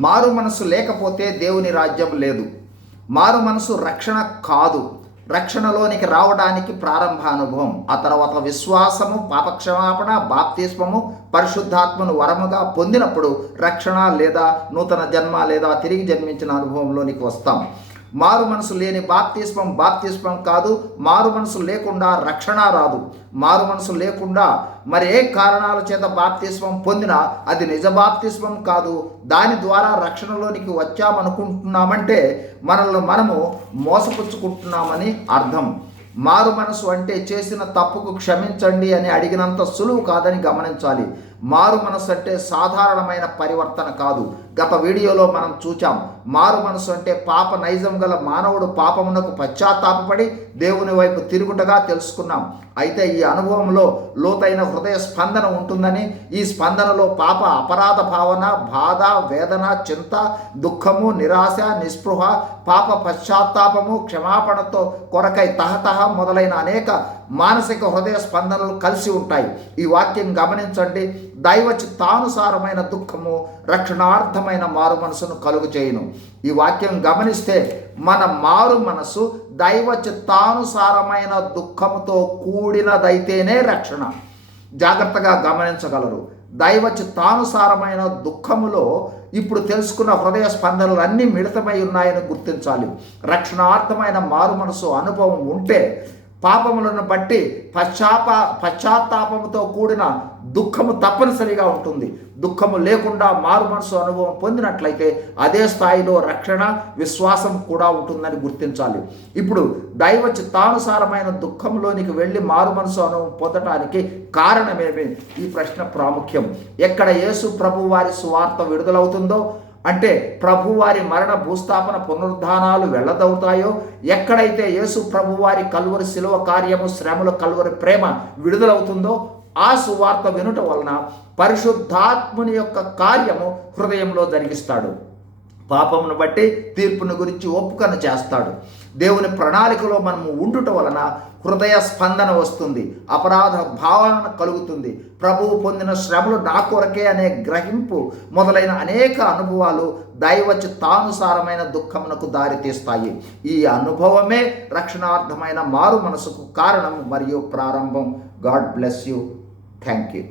మారు మనసు లేకపోతే దేవుని రాజ్యం లేదు. మారు మనసు రక్షణ కాదు. రక్షణలోనికి రావడానికి ప్రారంభ అనుభవం ఆ తర్వాత విశ్వాసము పాపక్షమాపణ బాప్తిస్మము పరిశుద్ధాత్మను వరముగా పొందినప్పుడు రక్షణ లేదా నూతన జన్మ లేదా తిరిగి జన్మించిన అనుభవంలోనికి వస్తాం. మారు మనసు లేని బాప్తిస్మం బాప్తిస్మం కాదు. మారు మనసు లేకుండా రక్షణ రాదు. మారు మనసు లేకుండా మరి ఏ కారణాల చేత బాప్తిస్మం పొందినా అది నిజ బాప్తిస్మం కాదు. దాని ద్వారా రక్షణలోనికి వచ్చామనుకుంటున్నామంటే మనల్ని మనము మోసపుచ్చుకుంటున్నామని అర్థం. మారు మనసు అంటే చేసిన తప్పుకు క్షమించండి అని అడిగినంత సులువు కాదని గమనించాలి. మారు మనసు అంటే సాధారణమైన పరివర్తన కాదు. గత వీడియోలో మనం చూచాం మారు మనసు అంటే పాప నైజం గల మానవుడు పాపమునకు పశ్చాత్తాపపడి దేవుని వైపు తిరుగుటగా తెలుసుకున్నాం. అయితే ఈ అనుభవంలో లోతైన హృదయ స్పందన ఉంటుందని ఈ స్పందనలో పాప అపరాధ భావన బాధ వేదన చింత దుఃఖము నిరాశ నిస్పృహ పాప పశ్చాత్తాపము క్షమాపణతో కొరకై తహతహ మొదలైన అనేక మానసిక హృదయ స్పందనలు కలిసి ఉంటాయి. ఈ వాక్యం గమనించండి దైవ చిత్తానుసారమైన దుఃఖము రక్షణార్థమైన మారు మనసును కలుగు చేయను ఈ వాక్యం గమనిస్తే మన మారు మనసు దైవ చిత్తానుసారమైన దుఃఖముతో కూడినదైతేనే రక్షణ. జాగ్రత్తగా గమనించగలరు. దైవ చిత్తానుసారమైన దుఃఖములో ఇప్పుడు తెలుసుకున్న హృదయ స్పందనలు అన్నీ మిళితమై ఉన్నాయని గుర్తించాలి. రక్షణార్థమైన మారు మనసు అనుభవం ఉంటే పాపములను బట్టి పశ్చాప పశ్చాత్తాపముతో కూడిన దుఃఖము తప్పనిసరిగా ఉంటుంది. దుఃఖము లేకుండా మారు మనసు అనుభవం పొందినట్లయితే అదే స్థాయిలో రక్షణ విశ్వాసం కూడా ఉంటుందని గుర్తించాలి. ఇప్పుడు దైవ చిత్తానుసారమైన దుఃఖంలోనికి వెళ్ళి మారు మనసు అనుభవం పొందటానికి కారణమేమి? ఈ ప్రశ్న ప్రాముఖ్యం. ఎక్కడ యేసు ప్రభు వారి సువార్త విడుదలవుతుందో అంటే ప్రభువారి మరణ భూస్థాపన పునరుద్ధానాలు వెళ్ళదవుతాయో? ఎక్కడైతే యేసు ప్రభువారి కలువరి శిలువ కార్యము శ్రమల కలువరి ప్రేమ విడుదలవుతుందో ఆ సువార్త వినుట వలన పరిశుద్ధాత్ముని యొక్క కార్యము హృదయంలో జరిగిస్తాడు. పాపమును బట్టి తీర్పును గురించి ఒప్పుకన చేస్తాడు. దేవుని ప్రణాళికలో మనము ఉండుట వలన హృదయ స్పందన వస్తుంది. అపరాధ భావన కలుగుతుంది. ప్రభువు పొందిన శ్రమలు నా కొరకే అనే గ్రహింపు మొదలైన అనేక అనుభవాలు దైవ చిత్తానుసారమైన దుఃఖమునకు దారితీస్తాయి ఈ అనుభవమే రక్షణార్థమైన మారు మనసుకు కారణం మరియు ప్రారంభం. God bless you. Thank you